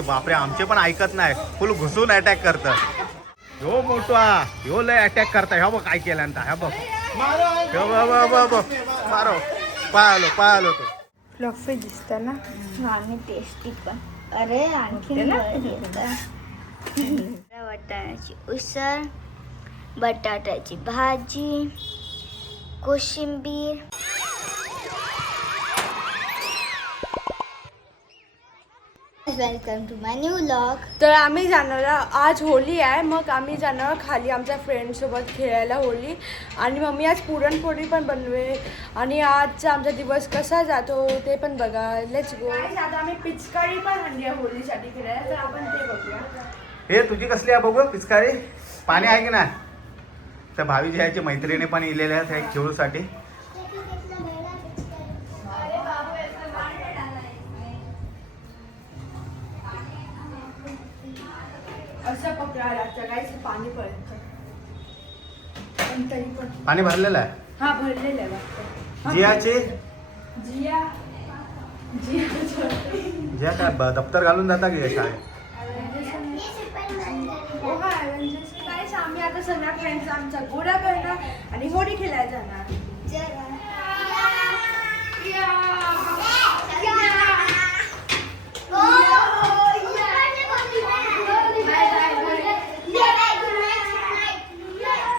बापरे, आमचे पण ऐकत नाही, फुल घुसून अटॅक करतं. ह्यो मोठा ह्यो लय अटॅक करता. ह्या बघ काय केलं ह्या बघ. मारो पायालो तो फ्लफी दिसतं ना. आणि टेस्टी पण. अरे आणखी वाटाण्याची उसळ, बटाट्याची भाजी, कोशिंबीर. Welcome to my new vlog. तर आम्ही जाणार आज होली आहे, मग आम्ही जाणार खाली आमच्या फ्रेंड्ससोबत खेळायला होली. आणि मम्मी आज पुरणपोळी पण बनवे आणि आजचा आमचा दिवस कसा जातो ते पण बघा. Let's go. आता आम्ही पिचकारी पण आणली आहे होलीसाठी खेळायला, तर आपण ते बघूया. हे तुझी कसली आहे बघू पिचकारी. पाणी आहे की नाही. तर भावी ह्याची मैत्रिणी पण इलेल्या आहेत खेळूसाठी. असं पकडा लागतं काहीच पाणी पर्यंत, पण तरी पण पाणी भरलेलं आहे. हा भरलेलं आहे वाटतं. जियाची जिया जिया काय दप्तर घालून जाता की शाळेत. काहीच आम्ही आता सगळ्या फ्रेंड्स आमचा गोळा करणार आणि होळी खेळायला जाणार.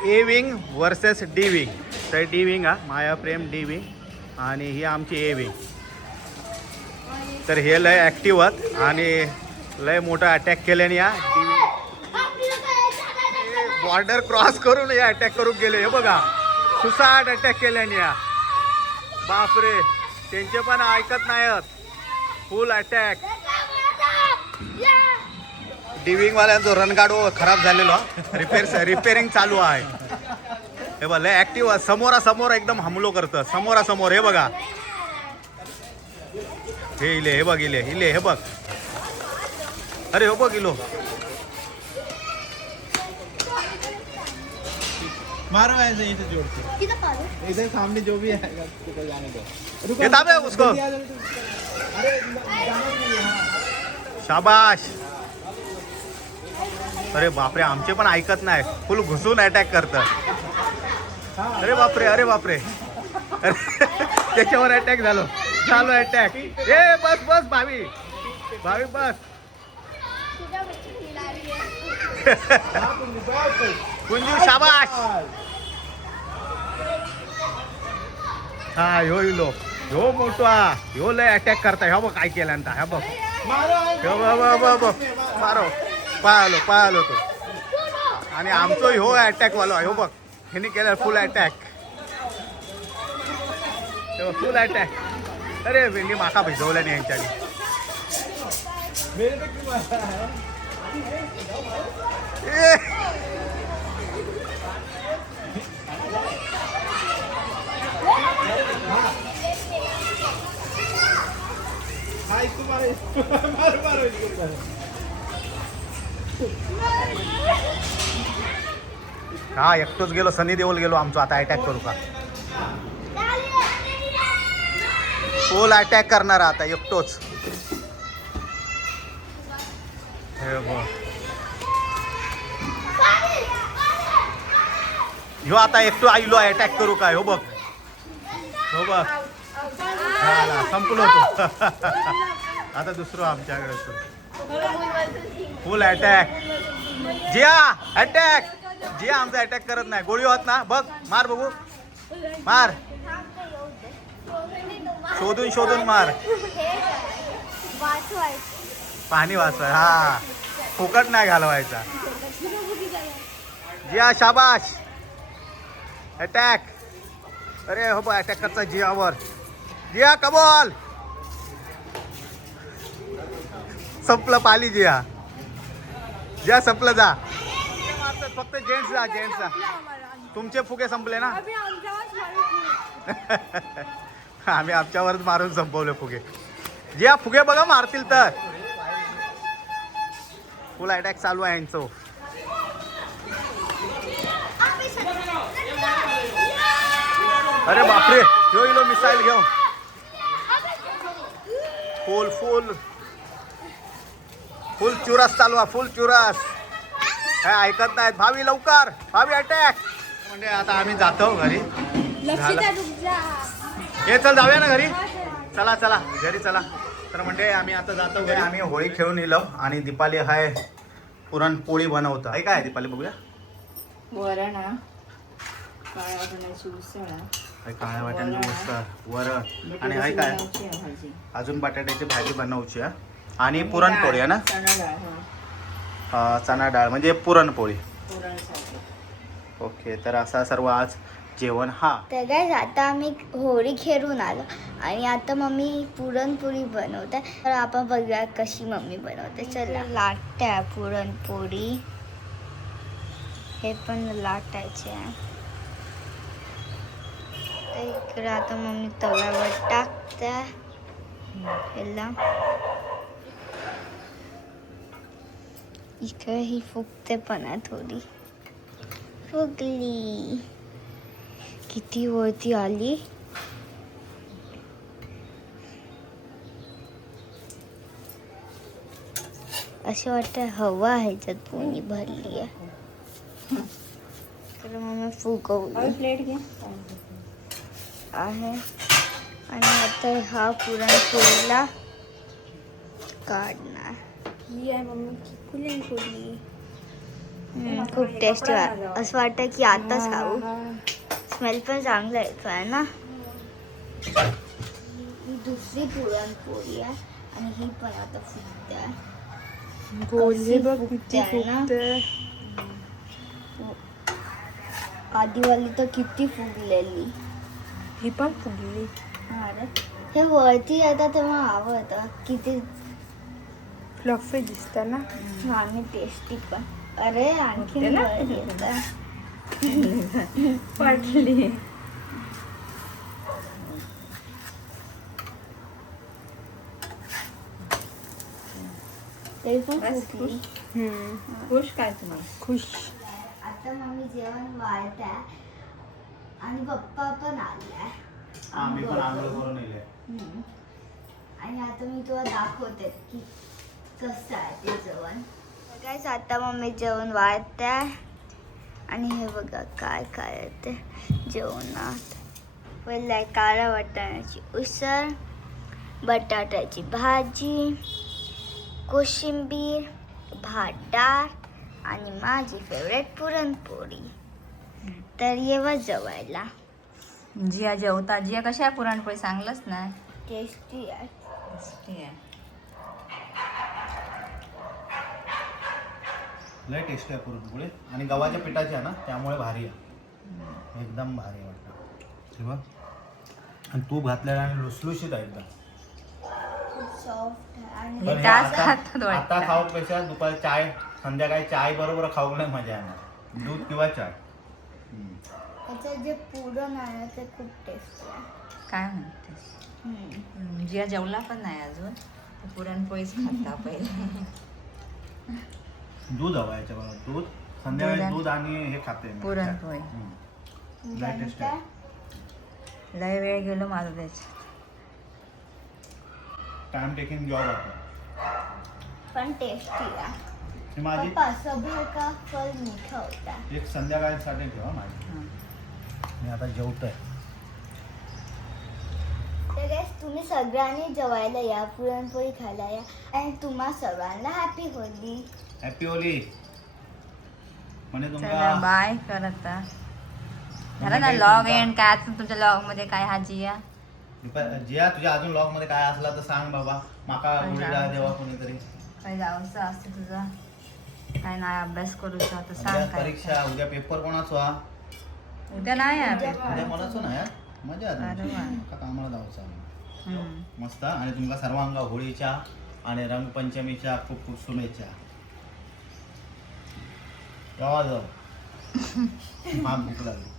A wing versus D wing. तर डी विंग हा माया प्रेम डी विंग आणि ही आमची ए विंग. तर हे लय ॲक्टिव्ह आहेत आणि लय मोठा अटॅक केल्याने या डी विंग बॉर्डर क्रॉस करून या अटॅक करून गेले. हे बघा सुसाट अटॅक केल्याने या. बापरे, त्यांचे पण ऐकत नाहीत, फुल अटॅक. डिविंग वाल्यांचा रणगाडो खराब झालेलो रिपेअरिंग चालू आहे. हे बघ लय ऍक्टिव्ह समोरासमोर एकदम हमलो करतं समोरासमोर. हे बघा हे इले, हे बघ इले इले, हे बघ. अरे हो बघ इलो मारो ऐसे ही से जोड़ के इधर सामने जो भी है उधर जाने दो. ये दाब उसको. अरे जाना चाहिए. हाँ शाबाश. अरे बापरे, आमचे पण ऐकत नाही, फुल घुसून अटॅक करतं. अरे बापरे अरे बापरे. त्याच्यावर अटॅक झालो अटॅक. ए बस बस भावी बस. कुंजू शाबाश. हा ह्यो इलो ह्यो मोठा ह्यो लय अटॅक करता. ह्या बघ काय केलं ह्या बघ. मारो पायालो तो. आणि आमचं ह्यो अटॅक वालो ह्यो बघ. ह्याने केलं फुल अटॅक. फुल अटॅक. अरे वेंडी माका भिजवल्या नाही यांच्यानी. मेरे पे क्यों मारा है. हाँ इसको मारो इसको. हा एकटोच गेलो, सनी देओल गेलो आमचं. आता अटॅक करू का. फुल अटॅक करणार आता एकटोच. हे बघ ह्यो आता एकटो आईलो अटॅक करू का. हो बघ हो बघ संपलो होतो. आता दुसरं आमच्याकडे फुल अटॅक. जिया अटॅक. जिया आमचा अटॅक करत नाही. गोळी होत ना बघ. मार बघू मार. शोधून मार. पाणी वाचवाय. हा फुकट नाही घालवायचा. जिया शाबाश. अटॅक. अरे हो बघ अटॅक करता जियावर. जिया कबोल. संपलं पाली. जिया संपलं. जा फक्त जेंट्स जा. तुमचे फुगे संपले ना. आम्ही आमच्यावरच मारून संपवले फुगे. जिया फुगे बघा मारतील तर. फुल अटॅक चालू आहे यांचं. अरे बापरे, ह्यो इलो मिसाईल घेऊन फुल फुल चुरस चालू आहे, फुल चुरस. काय ऐकत नाहीत. भावी लवकर, भावी अटॅक. म्हणजे आता आम्ही जातो घरी. झालं. हे चल जाऊया ना घरी. चला चला घरी चला. तर म्हणजे आम्ही आता जातो घरी. आम्ही होळी खेळून येलो आणि दीपाली हाय पुरणपोळी बनवतं. आहे काय दीपाली बघूया. वरण काळ्या वाटाण्याची उसळ काळ्या वाट्यांची उसळ, वरण आणि आहे काय अजून बटाट्याची भाजी बनवची आहे आणि पुरणपोळी आहे ना. चणा डाळ म्हणजे पुरणपोळी. ओके, तर असा सर्व आज जेवण हा. तर काय आता आम्ही होळी खेळून आलो आणि आता मम्मी पुरणपोळी बनवते. तर आपण बघूया कशी मम्मी बनवते. चला लाटत्या पुरणपोळी. हे पण लाटायचे आहे. तर इकडे आता मम्मी तव्यावर टाकते ह्याला. इकडे ही फुगते पण आहे थोडी. फुगली. किती वरती आली. असं वाटतं हवा ह्याच्यात पोळी भरली आहे. तर मग फुगवली प्लेट घे आहे. आणि आता हा पुरणपोळीला काढणार. ही आहे मम्मी पुरणपोळी. खूप टेस्टी असं वाटतं की आताच खाऊ. स्मेल पण चांगला येतो आहे ना. ही दुसरी पुरणपोळी आहे आणि ही पण आता फुगते आहे. गोली बघ किती फुगते ना. फुगते. आधीवाली तर किती फुगलेली. ही पण फुगली. अरे हे वरती येतात तेव्हा आवडतं. किती फ्लफी दिसतं ना. आणि टेस्टी पण. अरे आणखी वर येतं. पडली. ते पण फुगली. खुश काय तुम्ही? खुश. आता मम्मी जेवण वाढते आणि पप्पा पण आलाय. आम्ही पण आंघोळ करून येले. आणि आता मी तुला दाखवते की कसं आहे ते जेवण. काय आता मम्मी जेवण वाढते आणि हे बघा काय काय आहे ते जेवणात. पहिलं आहे काळ्या वाटाण्याची उसळ, बटाट्याची भाजी, कोशिंबीर, भात डाळ आणि माझी फेवरेट पुरणपोळी. तर येवा जेवायला. जिया जेवता. जिया कशा आहे पुरणपोळी सांगलंच ना. टेस्टी आहे. टेस्टी आहे. लय टेस्टी आहे पुरणपोळी आणि गव्हाच्या पिठाची आहे ना त्यामुळे भारी आहे. एकदम भारी वाटतं. हे बघ आणि तूप घातलेलं आणि लुसलुशीत आहे एकदम. सॉफ्ट आणि पण हे आता खाऊ पेक्षा दुपारी चाय संध्याकाळी चाय बरोबर खाऊ नाही मजा येणार. दूध किंवा चाय. त्याचं जे पुरण आहे ते खूप टेस्टी आहे. काय म्हणते जिया जेवला पण नाही अजून. पुरणपोळीच खाता पहिले. दूध हवं याच्याबरोबर. दूध संध्याकाळी दूध आणि हे खाते मी. पुरणपोळी. लय टेस्ट आहे. लय वेळ गेलो माझं त्याच्यात. टाइम टेकिंग जॉब आहे. पण टेस्टी आहे. ही माझी पप्पा सभर का फल मीठा होता. एक संध्याकाळसाठी ठेवा माझी. मी आता जेवतोय. तर गाईस तुम्ही सगळ्यांनी जेवायला या, पुरणपोळी खायला या आणि तुम्हा सर्वांना हॅपी होली. Happy Holy. म्हणजे चला तुमका बाय करत झालं ना लॉग एंड. काय आता तुमच्या लॉग मध्ये काय हा जिया जिया तुझ्या अजून लॉग मध्ये काय असला तर सांग बाबा. माका उडीला देवा कोणीतरी. काय जाऊचं असतं तुझा. काय नाही अभ्यास करूचा तर सांग. उद्या काय परीक्षा, उद्या पेपर कोणाचो हा? उद्या नाही आहे उद्या पेपर. कोणाचो ना यार. मजा अरे वा. का कामाला जाऊचा हम्म. मस्त. आणि तुमका सर्वांगा होळीच्या आणि रंगपंचमीच्या खूप खूप शुभेच्छा. केव्हा जाऊ? हा भूक लागली.